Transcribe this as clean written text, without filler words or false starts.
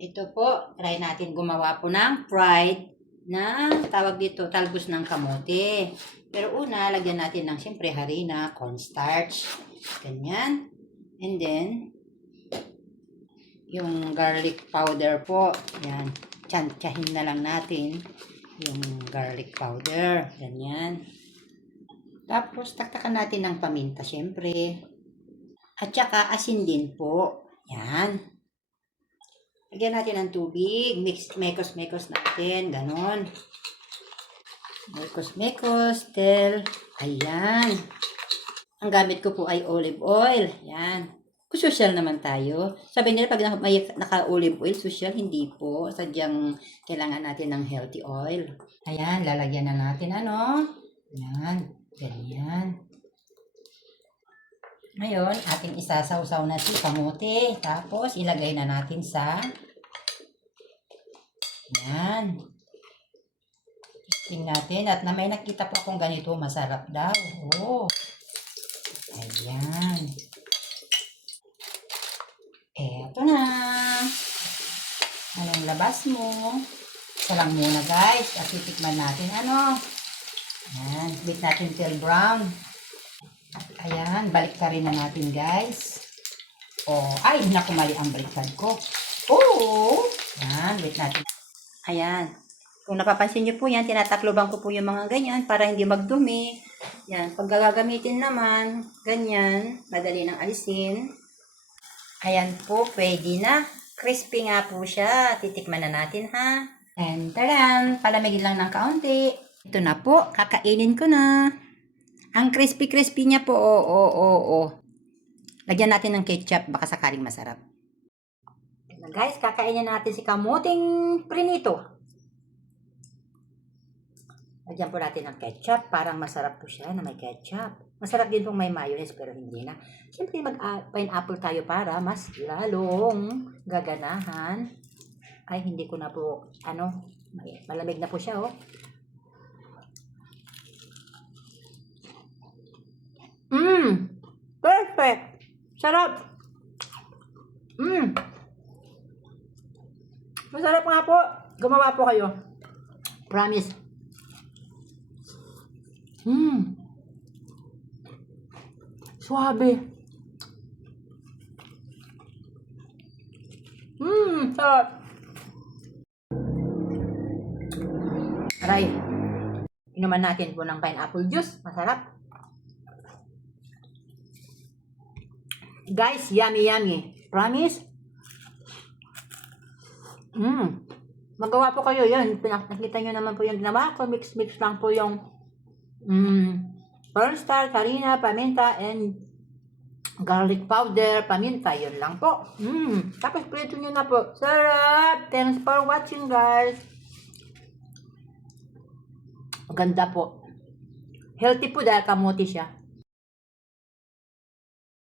Ito po, try natin gumawa po ng fried na tawag dito, talbos ng kamote. Pero una, lagyan natin ng siyempre harina, cornstarch, ganyan. And then, yung garlic powder po, yan, tsahin na lang natin yung garlic powder, ganyan. Tapos, taktakan natin ng paminta, siyempre. At saka, asin din po, yan. Lagyan natin ng tubig, mekos-mekos natin, ganon. Mekos-mekos, till, ayan. Ang gamit ko po ay olive oil, yan. Kung social naman tayo. Sabi nila pag may naka-olive oil, social, hindi po. Sadyang kailangan natin ng healthy oil. Ayan, lalagyan na natin ano. Ayan, ganyan. Ngayon, ating isasawsaw na si kamote. Tapos, ilagay na natin sa yan. Testing natin. At na may nakita po akong ganito, masarap daw. Oh. Ayan. Eto na. Anong labas mo? Ito lang muna guys. At titikman natin ano. Ayan. Bit natin till brown. Ayan, baliktarin na natin guys. Oh, ay, naku, mali ang baliktad ko. Oh, ayan, wait natin. Ayan. Kung napapansin nyo po yan, tinatakloban ko po yung mga ganyan para hindi magdumi. Yan, pag gagamitin naman, ganyan, madali nang alisin. Ayan po, pwede na. Crispy nga po siya. Titikman na natin ha. And taran, palamigin lang ng kaunti. Ito na po, kakainin ko na. Ang crispy-crispy niya po, Lagyan natin ng ketchup, baka sakaling masarap. Na guys, kakainin natin si kamuting prinito. Lagyan po natin ng ketchup, parang masarap po siya na may ketchup. Masarap din pong may mayonnaise, pero hindi na. Siyempre, mag-pineapple tayo para mas lalong gaganahan. Ay, hindi ko na po, malamig na po siya, oh. Perfect. Sarap. Masarap nga po. Gumawa po kayo. Promise. Suabe. Sarap. Aray. Inuman natin po ng pineapple juice. Masarap. Guys, yummy yummy. Promise? Magawa po kayo yan. Nakita nyo naman po yung ginawa ko. Mix lang po yung cornstarch, harina, paminta, and garlic powder, paminta. Yun lang po. Tapos prito nyo na po. Sarap! Thanks for watching guys. Maganda po. Healthy po dahil kamote siya.